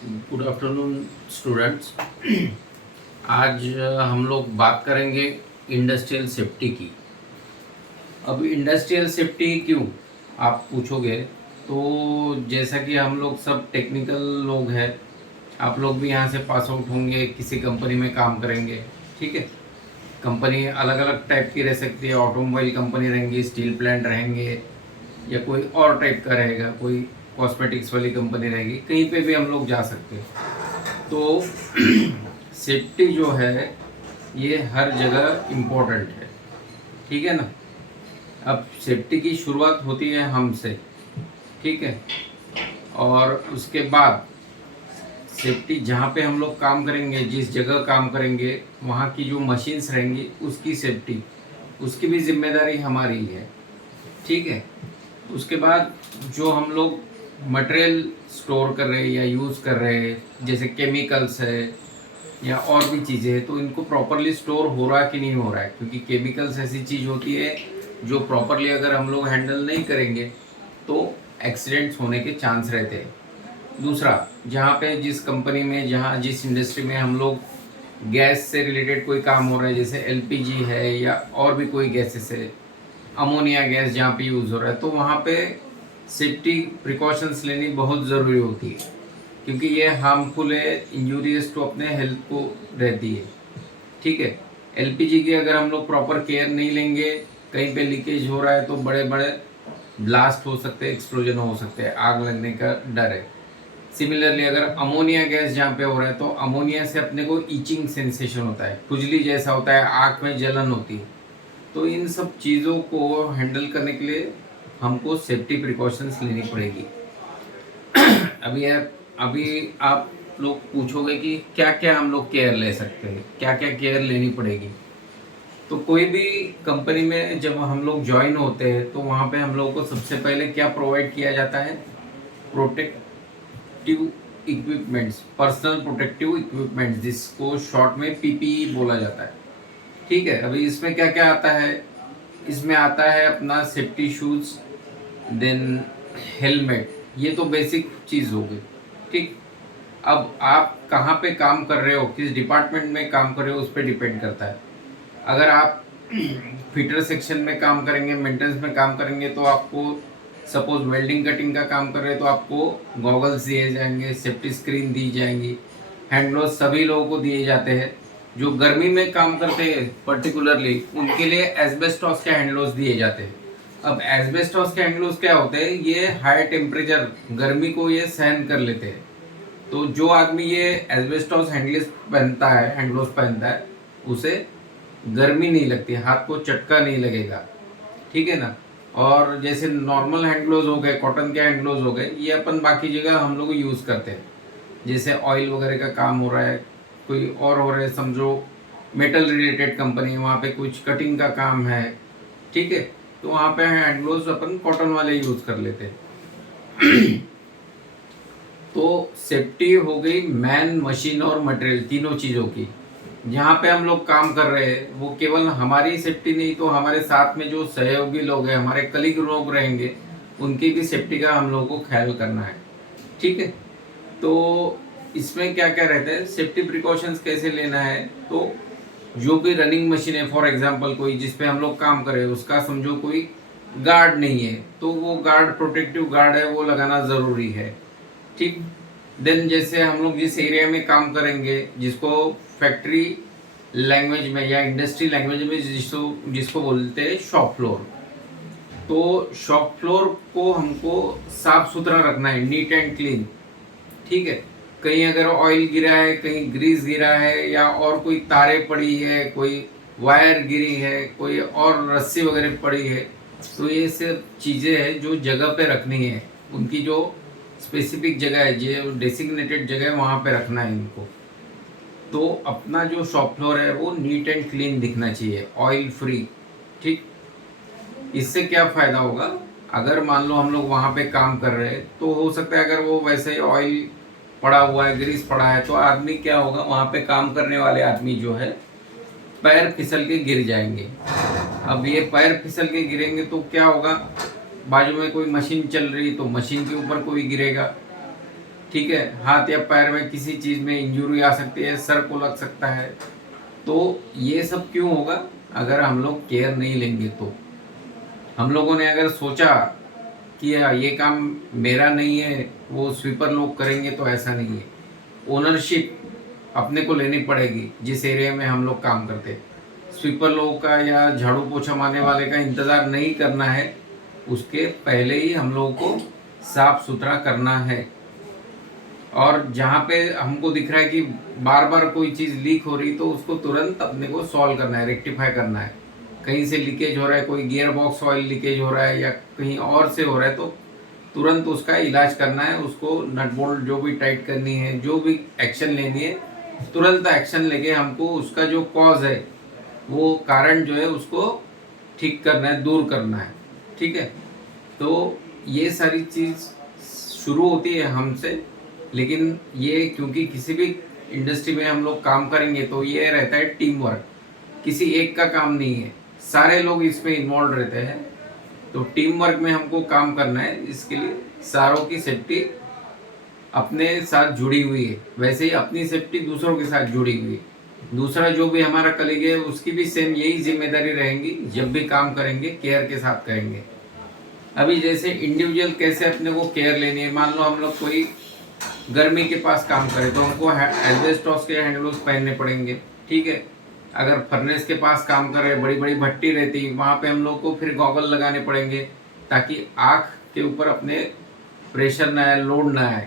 Good afternoon students. आज हम लोग बात करेंगे इंडस्ट्रियल सेफ्टी की। अब इंडस्ट्रियल सेफ्टी क्यों आप पूछोगे, तो जैसा कि हम लोग सब टेक्निकल लोग हैं, आप लोग भी यहाँ से पास आउट होंगे, किसी कंपनी में काम करेंगे। ठीक है, कंपनी अलग अलग टाइप की रह सकती है। ऑटोमोबाइल कंपनी रहेंगी, स्टील प्लांट रहेंगे, या कोई और टाइप का रहेगा, कोई कॉस्मेटिक्स वाली कंपनी रहेगी, कहीं पे भी हम लोग जा सकते हैं। तो सेफ्टी जो है ये हर जगह इम्पोर्टेंट है। ठीक है ना। अब सेफ्टी की शुरुआत होती है हमसे। ठीक है, और उसके बाद सेफ्टी जहाँ पे हम लोग काम करेंगे, जिस जगह काम करेंगे, वहाँ की जो मशीन्स रहेंगी उसकी सेफ्टी, उसकी भी जिम्मेदारी हमारी है। ठीक है। उसके बाद जो हम लोग मटेरियल स्टोर कर रहे हैं या यूज़ कर रहे हैं, जैसे केमिकल्स है या और भी चीज़ें हैं, तो इनको प्रॉपरली स्टोर हो रहा है कि नहीं हो रहा है, क्योंकि केमिकल्स ऐसी चीज़ होती है जो प्रॉपरली अगर हम लोग हैंडल नहीं करेंगे तो एक्सीडेंट्स होने के चांस रहते हैं। दूसरा, जहाँ पे जिस कंपनी में, जहाँ जिस इंडस्ट्री में हम लोग गैस से रिलेटेड कोई काम हो रहा है, जैसे एलपीजी है या और भी कोई गैसेस है, अमोनिया गैस जहाँ पे यूज़ हो रहा है, तो वहाँ पे सेफ्टी प्रिकॉशंस लेनी बहुत ज़रूरी होती है, क्योंकि ये हार्मफुल है, इंजूरियस तो अपने हेल्थ को रहती है। ठीक है। एलपीजी की अगर हम लोग प्रॉपर केयर नहीं लेंगे, कहीं पे लीकेज हो रहा है तो बड़े बड़े ब्लास्ट हो सकते हैं, एक्सप्लोजन हो सकते हैं, आग लगने का डर है। सिमिलरली अगर अमोनिया गैस जहाँ पे हो रहा है, तो अमोनिया से अपने को ईचिंग सेंसेशन होता है, खुजली जैसा होता है, आँख में जलन होती है। तो इन सब चीज़ों को हैंडल करने के लिए हमको सेफ्टी प्रिकॉशंस लेनी पड़ेगी। अभी आप लोग पूछोगे कि क्या क्या हम लोग केयर ले सकते हैं, क्या क्या केयर लेनी पड़ेगी। तो कोई भी कंपनी में जब हम लोग ज्वाइन होते हैं, तो वहाँ पे हम लोगों को सबसे पहले क्या प्रोवाइड किया जाता है? Protective equipments, personal protective equipments, जिसको शॉर्ट में पीपीई बोला जाता है। ठीक है। अभी इसमें क्या क्या आता है? इसमें आता है अपना सेफ्टी शूज़, देन हेलमेट, ये तो बेसिक चीज़ हो गई। ठीक। अब आप कहाँ पे काम कर रहे हो, किस डिपार्टमेंट में काम कर रहे हो, उस पर डिपेंड करता है। अगर आप फिटर सेक्शन में काम करेंगे, मेंटेनेंस में काम करेंगे, तो आपको सपोज वेल्डिंग कटिंग का काम कर रहे हैं तो आपको गॉगल्स दिए जाएंगे, सेफ्टी स्क्रीन दी जाएंगी, हैंड ग्लोव सभी लोगों को दिए जाते हैं। जो गर्मी में काम करते हैं पर्टिकुलरली, उनके लिए एस्बेस्टॉस के हैंड ग्लोव्स दिए जाते हैं। अब एस्बेस्टॉस के हैंड ग्लोव्स क्या होते हैं? ये हाई टेम्परेचर, गर्मी को ये सहन कर लेते हैं। तो जो आदमी ये एस्बेस्टॉस हैंड ग्लोव्स पहनता है, उसे गर्मी नहीं लगती, हाथ को चटका नहीं लगेगा। ठीक है ना। और जैसे नॉर्मल हैंड ग्लोव्स हो गए, कॉटन के हैंड ग्लोव्स हो गए, ये अपन बाकी जगह हम लोग यूज़ करते हैं, जैसे ऑयल वगैरह का काम हो रहा है, कोई और हो रहा है, समझो मेटल रिलेटेड कंपनी है, वहाँ पे कुछ कटिंग का काम है। ठीक है। तो वहाँ पे हैंड ग्लोव्स अपन कॉटन वाले यूज़ कर लेते हैं। तो सेफ्टी हो गई मैन, मशीन और मटेरियल, तीनों चीज़ों की। जहाँ पे हम लोग काम कर रहे हैं, वो केवल हमारी सेफ्टी नहीं, तो हमारे साथ में जो सहयोगी लोग हैं, हमारे कलीग लोग रहेंगे, उनकी भी सेफ्टी का हम लोगों को ख्याल करना है। ठीक है। तो इसमें क्या क्या रहता है, सेफ्टी प्रिकॉशंस कैसे लेना है? तो जो भी रनिंग मशीन है, फॉर एग्जांपल कोई जिस पे हम लोग काम कर रहे हैं, उसका समझो कोई गार्ड नहीं है, तो वो गार्ड, प्रोटेक्टिव गार्ड है, वो लगाना ज़रूरी है। ठीक। देन जैसे हम लोग जिस एरिया में काम करेंगे, जिसको फैक्ट्री लैंग्वेज में या इंडस्ट्री लैंग्वेज में जिसको जिसको बोलते हैं शॉप फ्लोर, तो शॉप फ्लोर को हमको साफ सुथरा रखना है, नीट एंड क्लीन। ठीक है। कहीं अगर ऑयल गिरा है, कहीं ग्रीस गिरा है, या और कोई तारे पड़ी है, कोई वायर गिरी है, कोई और रस्सी वगैरह पड़ी है, तो ये सब चीज़ें हैं जो जगह पे रखनी है, उनकी जो स्पेसिफिक जगह है, जो डेसिग्नेटेड जगह है, वहाँ पे रखना है इनको। तो अपना जो शॉप फ्लोर है वो नीट एंड क्लीन दिखना चाहिए, ऑयल फ्री। ठीक। इससे क्या फ़ायदा होगा? अगर मान लो हम लोग वहाँ पे काम कर रहे हैं, तो हो सकता है अगर वो वैसे ही ऑयल पड़ा हुआ है, ग्रीस पड़ा है, तो आदमी क्या होगा, वहाँ पे काम करने वाले आदमी जो है, पैर फिसल के गिर जाएंगे। अब ये पैर फिसल के गिरेंगे तो क्या होगा? बाजू में कोई मशीन चल रही, तो मशीन के ऊपर कोई गिरेगा, ठीक है, हाथ या पैर में किसी चीज़ में इंजरी आ सकती है, सर को लग सकता है। तो ये सब क्यों होगा? अगर हम लोग केयर नहीं लेंगे तो। हम लोगों ने अगर सोचा कि ये काम मेरा नहीं है, वो स्वीपर लोग करेंगे, तो ऐसा नहीं है। ओनरशिप अपने को लेनी पड़ेगी जिस एरिया में हम लोग काम करते हैं। स्वीपर लोगों का या झाड़ू पोछा मारने वाले का इंतज़ार नहीं करना है, उसके पहले ही हम लोगों को साफ सुथरा करना है। और जहाँ पे हमको दिख रहा है कि बार बार कोई चीज़ लीक हो रही, तो उसको तुरंत अपने को सॉल्व करना है, रेक्टिफाई करना है। कहीं से लीकेज हो रहा है, कोई गियर बॉक्स ऑयल लीकेज हो रहा है या कहीं और से हो रहा है, तो तुरंत उसका इलाज करना है। उसको नट बोल्ट जो भी टाइट करनी है, जो भी एक्शन लेनी है, तुरंत एक्शन लेके हमको उसका जो कॉज है, वो कारण जो है उसको ठीक करना है, दूर करना है। ठीक है, तो ये सारी चीज़ शुरू होती है हमसे। लेकिन ये क्योंकि किसी भी इंडस्ट्री में हम लोग काम करेंगे तो ये रहता है टीम वर्क, किसी एक का काम नहीं है, सारे लोग इसमें इन्वॉल्व रहते हैं। तो टीम वर्क में हमको काम करना है, इसके लिए सारों की सेफ्टी अपने साथ जुड़ी हुई है, वैसे ही अपनी सेफ्टी दूसरों के साथ जुड़ी हुई है। दूसरा जो भी हमारा कलीग है उसकी भी सेम यही जिम्मेदारी रहेंगी, जब भी काम करेंगे केयर के साथ करेंगे। अभी जैसे इंडिविजुअल कैसे अपने को केयर लेनी है, मान लो हम लोग कोई गर्मी के पास काम करें तो हमको एस्बेस्टॉस के हैंड ग्लोव्स पहनने पड़ेंगे। ठीक है, अगर फर्नेस के पास काम कर रहे, बड़ी बड़ी भट्टी रहती, वहाँ पे हम लोग को फिर गॉगल लगाने पड़ेंगे, ताकि आँख के ऊपर अपने प्रेशर ना आए, लोड ना आए।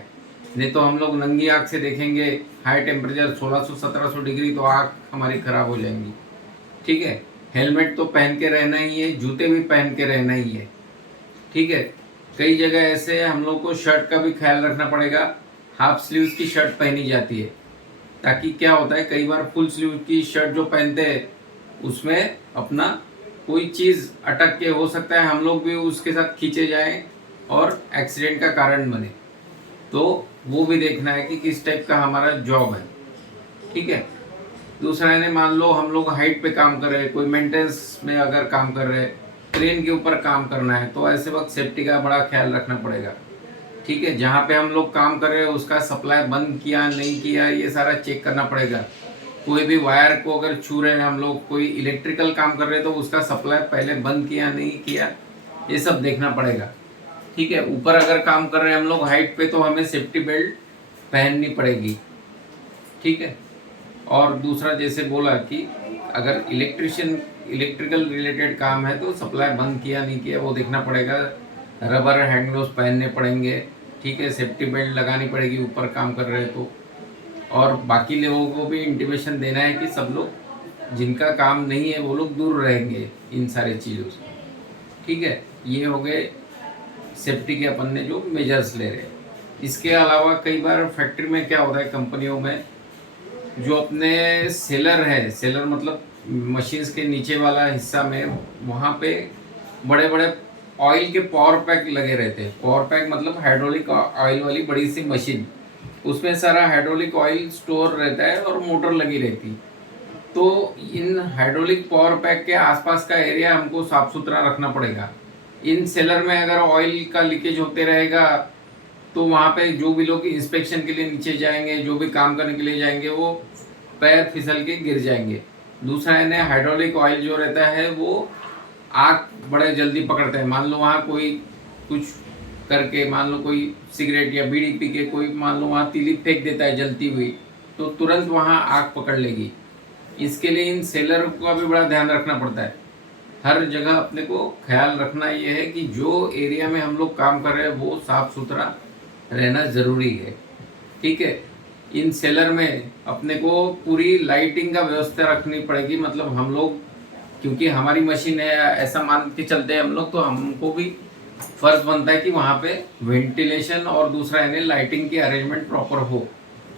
नहीं तो हम लोग नंगी आँख से देखेंगे हाई टेम्परेचर 1600-1700 डिग्री, तो आँख हमारी ख़राब हो जाएंगी। ठीक है, हेलमेट तो पहन के रहना ही है, जूते भी पहन के रहना ही है। ठीक है, कई जगह ऐसे हम लोग को शर्ट का भी ख्याल रखना पड़ेगा। हाफ स्लीव्स की शर्ट पहनी जाती है, ताकि क्या होता है, कई बार फुल स्लीव की शर्ट जो पहनते हैं उसमें अपना कोई चीज़ अटक के, हो सकता है हम लोग भी उसके साथ खींचे जाएं और एक्सीडेंट का कारण बने। तो वो भी देखना है कि किस टाइप का हमारा जॉब है। ठीक है, दूसरा है, मान लो हम लोग हाइट पे काम कर रहे हैं, कोई मेंटेनेंस में अगर काम कर रहे हैं, क्रेन के ऊपर काम करना है, तो ऐसे वक्त सेफ्टी का बड़ा ख्याल रखना पड़ेगा। ठीक है, जहाँ पे हम लोग काम कर रहे हैं उसका सप्लाई बंद किया नहीं किया, ये सारा चेक करना पड़ेगा। कोई भी वायर को अगर छू रहे हैं हम लोग, कोई इलेक्ट्रिकल काम कर रहे हैं, तो उसका सप्लाई पहले बंद किया नहीं किया, ये सब देखना पड़ेगा। ठीक है, ऊपर अगर काम कर रहे हैं हम लोग हाइट पे, तो हमें सेफ्टी बेल्ट पहननी पड़ेगी। ठीक है, और दूसरा जैसे बोला कि अगर इलेक्ट्रिकल रिलेटेड काम है तो सप्लाई बंद किया नहीं किया वो देखना पड़ेगा। रबर हैंड ग्लोव्स पहनने पड़ेंगे। ठीक है, सेफ्टी बेल्ट लगानी पड़ेगी ऊपर काम कर रहे हैं तो। और बाकी लोगों को भी इंटीमेशन देना है कि सब लोग जिनका काम नहीं है वो लोग दूर रहेंगे इन सारी चीज़ों से। ठीक है, ये हो गए सेफ्टी के अपन ने जो मेजर्स ले रहे हैं। इसके अलावा कई बार फैक्ट्री में क्या होता है, कंपनियों में जो अपने सेलर है, सेलर मतलब मशीन्स के नीचे वाला हिस्सा में, वहाँ पे बड़े बड़े ऑयल के पावर पैक लगे रहते हैं। पावर पैक मतलब हाइड्रोलिक ऑयल वाली बड़ी सी मशीन, उसमें सारा हाइड्रोलिक ऑयल स्टोर रहता है और मोटर लगी रहती। तो इन हाइड्रोलिक पावर पैक के आसपास का एरिया हमको साफ सुथरा रखना पड़ेगा। इन सेलर में अगर ऑयल का लीकेज होते रहेगा तो वहाँ पे जो भी लोग इंस्पेक्शन के लिए नीचे जाएंगे, जो भी काम करने के लिए जाएंगे, वो पैर फिसल के गिर जाएंगे। दूसरा है, हाइड्रोलिक ऑयल जो रहता है वो आग बड़े जल्दी पकड़ते हैं। मान लो वहाँ कोई कुछ करके, मान लो कोई सिगरेट या बीड़ी पी के कोई मान लो वहाँ तीली फेंक देता है जलती हुई, तो तुरंत वहाँ आग पकड़ लेगी। इसके लिए इन सेलर का भी बड़ा ध्यान रखना पड़ता है। हर जगह अपने को ख्याल रखना ये है कि जो एरिया में हम लोग काम कर रहे हैं वो साफ सुथरा रहना ज़रूरी है। ठीक है, इन सेलर में अपने को पूरी लाइटिंग का व्यवस्था रखनी पड़ेगी। मतलब हम लोग, क्योंकि हमारी मशीन है ऐसा मान के चलते हैं हम लोग, तो हमको भी फर्ज बनता है कि वहाँ पे वेंटिलेशन और दूसरा है लाइटिंग की अरेंजमेंट प्रॉपर हो।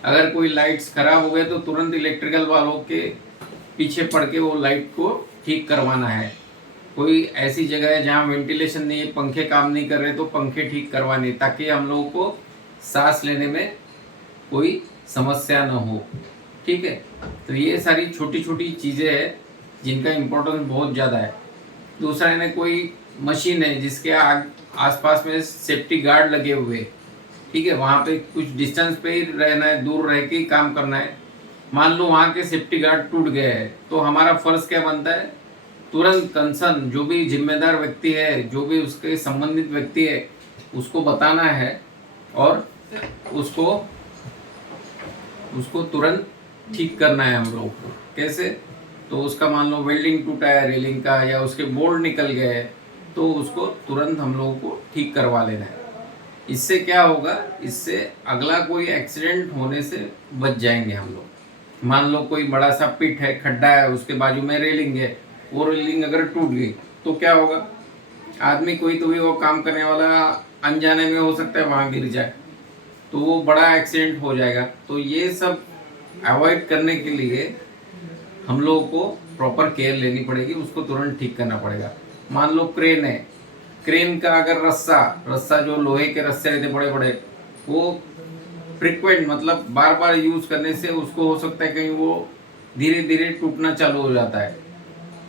अगर कोई लाइट्स खराब हो गए तो तुरंत इलेक्ट्रिकल वालों के पीछे पड़ के वो लाइट को ठीक करवाना है। कोई ऐसी जगह है जहाँ वेंटिलेशन नहीं है, पंखे काम नहीं कर रहे, तो पंखे ठीक करवाने, ताकि हम लोगों को सांस लेने में कोई समस्या न हो। ठीक है, तो ये सारी छोटी छोटी चीज़ें हैं जिनका इम्पोर्टेंस बहुत ज़्यादा है। दूसरा है, कोई मशीन है जिसके आसपास में सेफ्टी गार्ड लगे हुए, ठीक है, वहाँ पे कुछ डिस्टेंस पे ही रहना है, दूर रह के ही काम करना है। मान लो वहाँ के सेफ्टी गार्ड टूट गए हैं, तो हमारा फर्ज क्या बनता है, तुरंत कंसर्न जो भी जिम्मेदार व्यक्ति है, जो भी उसके संबंधित व्यक्ति है, उसको बताना है और उसको उसको तुरंत ठीक करना है हम लोग को। कैसे? तो उसका मान लो वेल्डिंग टूटा है रेलिंग का, या उसके बोल्ट निकल गए, तो उसको तुरंत हम लोगों को ठीक करवा लेना है। इससे क्या होगा, इससे अगला कोई एक्सीडेंट होने से बच जाएंगे हम लोग। मान लो कोई बड़ा सा पिट है, खड्डा है, उसके बाजू में रेलिंग है, वो रेलिंग अगर टूट गई तो क्या होगा, आदमी कोई तो भी वो काम करने वाला अनजाने में हो सकता है वहाँ गिर जाए, तो वो बड़ा एक्सीडेंट हो जाएगा। तो ये सब अवॉइड करने के लिए हम लोगों को प्रॉपर केयर लेनी पड़ेगी, उसको तुरंत ठीक करना पड़ेगा। मान लो क्रेन है, क्रेन का अगर रस्सा रस्सा जो लोहे के रस्से रहते बड़े बड़े, वो फ्रिक्वेंट मतलब बार बार यूज करने से उसको हो सकता है कहीं वो धीरे धीरे टूटना चालू हो जाता है।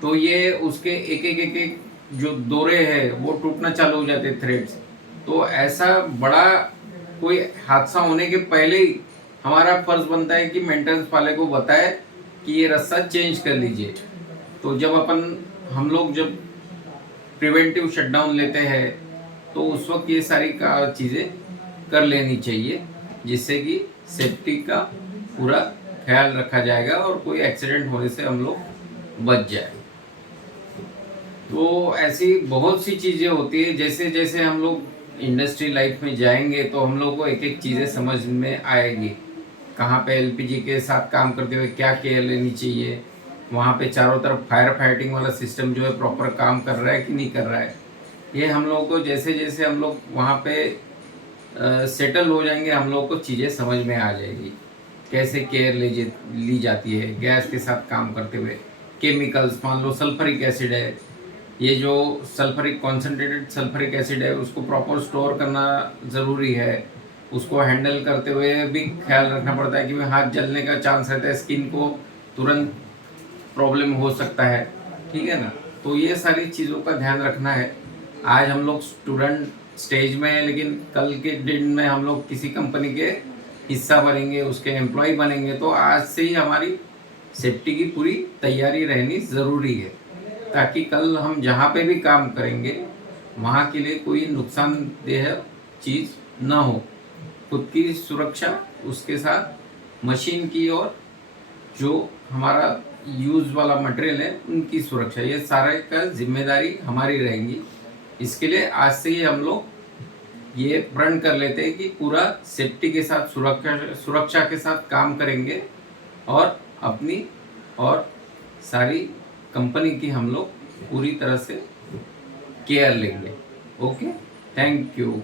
तो ये उसके एक जो दोरे हैं वो टूटना चालू हो जाते हैं, थ्रेड्स। तो ऐसा बड़ा कोई हादसा होने के पहले ही हमारा फर्ज बनता है कि मेंटेनेंस वाले को बताए कि ये रस्सा चेंज कर लीजिए। तो जब हम लोग जब प्रिवेंटिव शटडाउन लेते हैं, तो उस वक्त ये सारी चीज़ें कर लेनी चाहिए, जिससे कि सेफ्टी का पूरा ख्याल रखा जाएगा और कोई एक्सीडेंट होने से हम लोग बच जाए। तो ऐसी बहुत सी चीज़ें होती है, जैसे जैसे हम लोग इंडस्ट्री लाइफ में जाएंगे तो हम लोग को एक एक चीज़ें समझ में आएगी। कहाँ पे एलपीजी के साथ काम करते हुए क्या केयर लेनी चाहिए, वहाँ पे चारों तरफ फायर फाइटिंग वाला सिस्टम जो है प्रॉपर काम कर रहा है कि नहीं कर रहा है। ये हम लोग को जैसे जैसे हम लोग वहाँ पे सेटल हो जाएंगे, हम लोग को चीज़ें समझ में आ जाएगी, कैसे केयर ली जाती है गैस के साथ काम करते हुए। केमिकल्स, मान लो सल्फरिक एसिड है, ये जो सल्फरिक कॉन्सेंट्रेटेड सल्फरिक एसिड है उसको प्रॉपर स्टोर करना ज़रूरी है। उसको हैंडल करते हुए भी ख्याल रखना पड़ता है कि हाथ जलने का चांस रहता है, स्किन को तुरंत प्रॉब्लम हो सकता है, ठीक है ना। तो ये सारी चीज़ों का ध्यान रखना है। आज हम लोग स्टूडेंट स्टेज में हैं, लेकिन कल के दिन में हम लोग किसी कंपनी के हिस्सा बनेंगे, उसके एम्प्लॉय बनेंगे, तो आज से ही हमारी सेफ्टी की पूरी तैयारी रहनी ज़रूरी है, ताकि कल हम जहाँ पे भी काम करेंगे वहाँ के लिए कोई नुकसानदेह चीज़ ना हो। खुद की सुरक्षा, उसके साथ मशीन की और जो हमारा यूज़ वाला मटेरियल है उनकी सुरक्षा, ये सारे का जिम्मेदारी हमारी रहेगी। इसके लिए आज से ही हम लोग ये प्रण कर लेते हैं कि पूरा सेफ्टी के साथ सुरक्षा के साथ काम करेंगे और अपनी और सारी कंपनी की हम लोग पूरी तरह से केयर लेंगे। Okay, thank you.